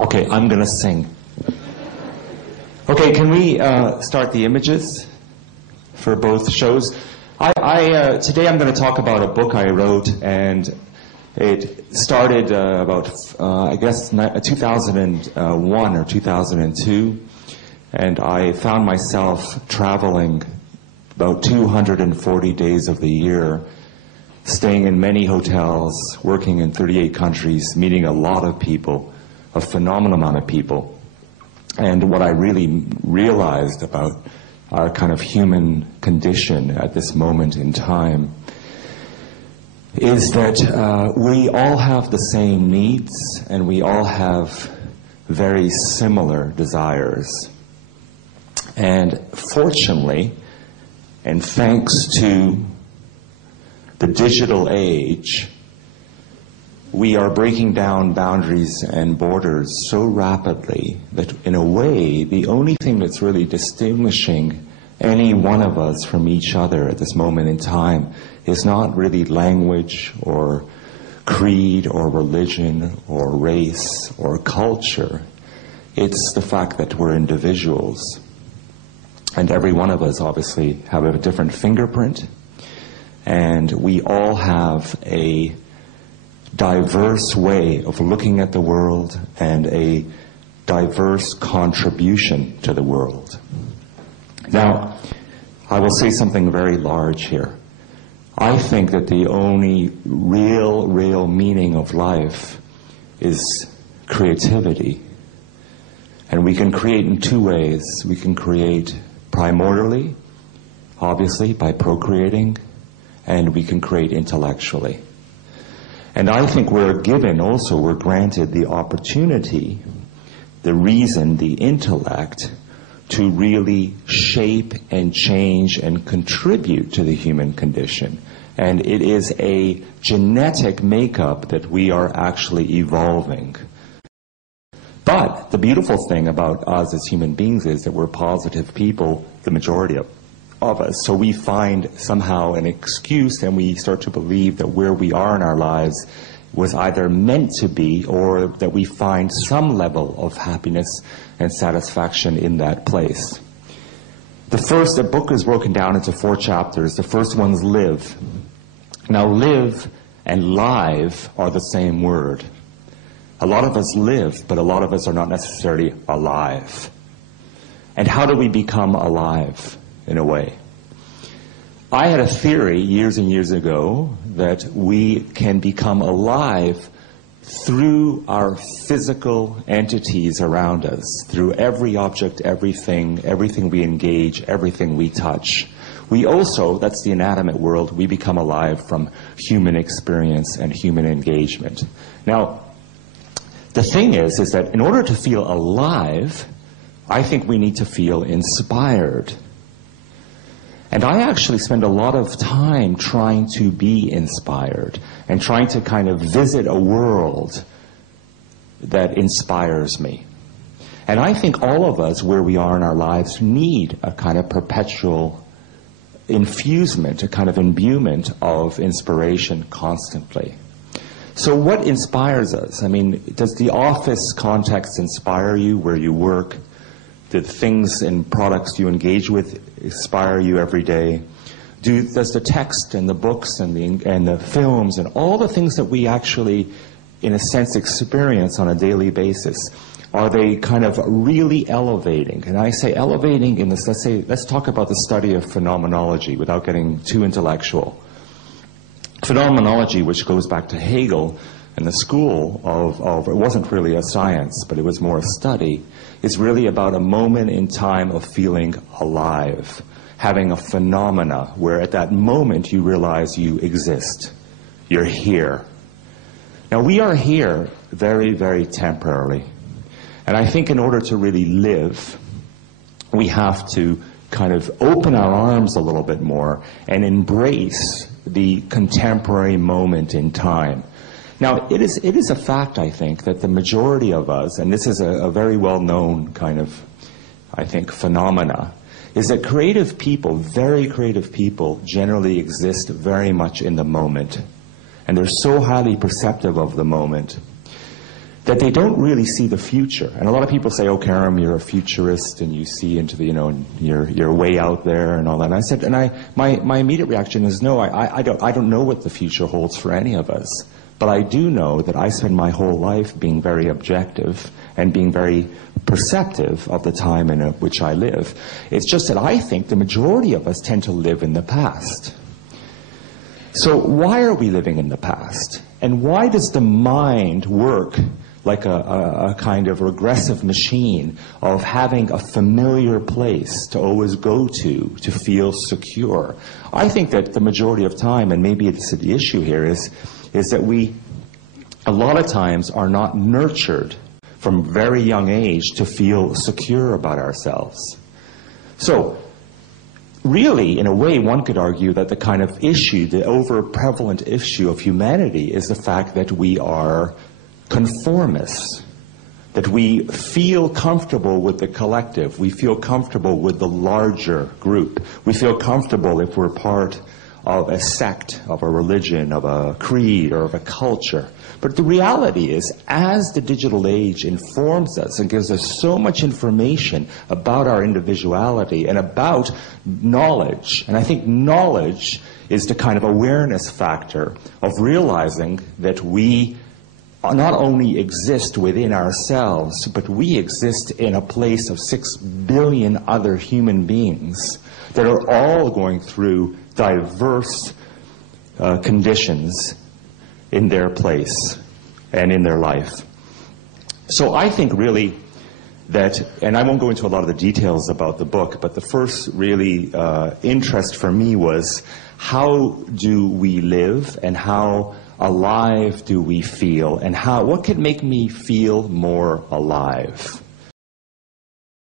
Okay, I'm going to sing. Okay, can we start the images for both shows? Today I'm going to talk about a book I wrote, and it started about, I guess, 2001 or 2002, and I found myself traveling about 240 days of the year, staying in many hotels, working in 38 countries, meeting a lot of people, a phenomenal amount of people. And what I really realized about our kind of human condition at this moment in time is that we all have the same needs and we all have very similar desires. And fortunately, and thanks to the digital age, we are breaking down boundaries and borders so rapidly that, in a way, the only thing that's really distinguishing any one of us from each other at this moment in time is not really language or creed or religion or race or culture. It's the fact that we're individuals. And every one of us obviously have a different fingerprint, and we all have a diverse way of looking at the world and a diverse contribution to the world. Now, I will say something very large here. I think that the only real meaning of life is creativity. And we can create in two ways. We can create primordially, obviously, by procreating, and we can create intellectually. And I think we're granted the opportunity, the reason, the intellect, to really shape and change and contribute to the human condition. And it is a genetic makeup that we are actually evolving. But the beautiful thing about us as human beings is that we're positive people, the majority of us. So we find somehow an excuse, and we start to believe that where we are in our lives was either meant to be, or that we find some level of happiness and satisfaction in that place. The book is broken down into 4 chapters. The first one's live. Now, live and live are the same word. A lot of us live, but a lot of us are not necessarily alive. And how do we become alive, in a way? I had a theory years and years ago that we can become alive through our physical entities around us, through every object, everything we engage, everything we touch. We also, that's the inanimate world, we become alive from human experience and human engagement. Now, the thing is that in order to feel alive, I think we need to feel inspired. And I actually spend a lot of time trying to be inspired and trying to kind of visit a world that inspires me. And I think all of us, where we are in our lives, need a kind of perpetual infusement, a kind of imbuement of inspiration constantly. So what inspires us? I mean, does the office context inspire you where you work? Do the things and products you engage with inspire you every day? Does the text and the books and the films and all the things that we actually, in a sense, experience on a daily basis, are they kind of really elevating? And I say elevating in this, let's talk about the study of phenomenology without getting too intellectual. Phenomenology, which goes back to Hegel and the school of it wasn't really a science, but it was more a study, is really about a moment in time of feeling alive, having a phenomena where at that moment you realize you exist. You're here. Now, we are here very, very temporarily. And I think in order to really live, we have to kind of open our arms a little bit more and embrace the contemporary moment in time. Now, it is a fact, I think, that the majority of us, and this is a very well-known kind of, I think, phenomena, is that creative people, very creative people, generally exist very much in the moment. And they're so highly perceptive of the moment. that they don't really see the future. And a lot of people say, oh, Karim, you're a futurist and you see into the, you're way out there and all that. And I said, and my immediate reaction is, no, I don't know what the future holds for any of us. But I do know that I spend my whole life being very objective and being very perceptive of the time in which I live. It's just that I think the majority of us tend to live in the past. So why are we living in the past? And why does the mind work like a kind of regressive machine of having a familiar place to always go to feel secure? I think that the majority of time, and maybe it's the issue here, is that we, a lot of times, are not nurtured from very young age to feel secure about ourselves. So, really, in a way, one could argue that the kind of issue, the over-prevalent issue of humanity is the fact that we are conformists, that we feel comfortable with the collective, we feel comfortable with the larger group, we feel comfortable if we're part of a sect, of a religion, of a creed, or of a culture. But the reality is, as the digital age informs us and gives us so much information about our individuality and about knowledge, and I think knowledge is the kind of awareness factor of realizing that we not only exist within ourselves, but we exist in a place of 6 billion other human beings that are all going through diverse conditions in their place and in their life. So I think really that, and I won't go into a lot of the details about the book, but the first really interest for me was, how do we live and how alive do we feel, and what could make me feel more alive?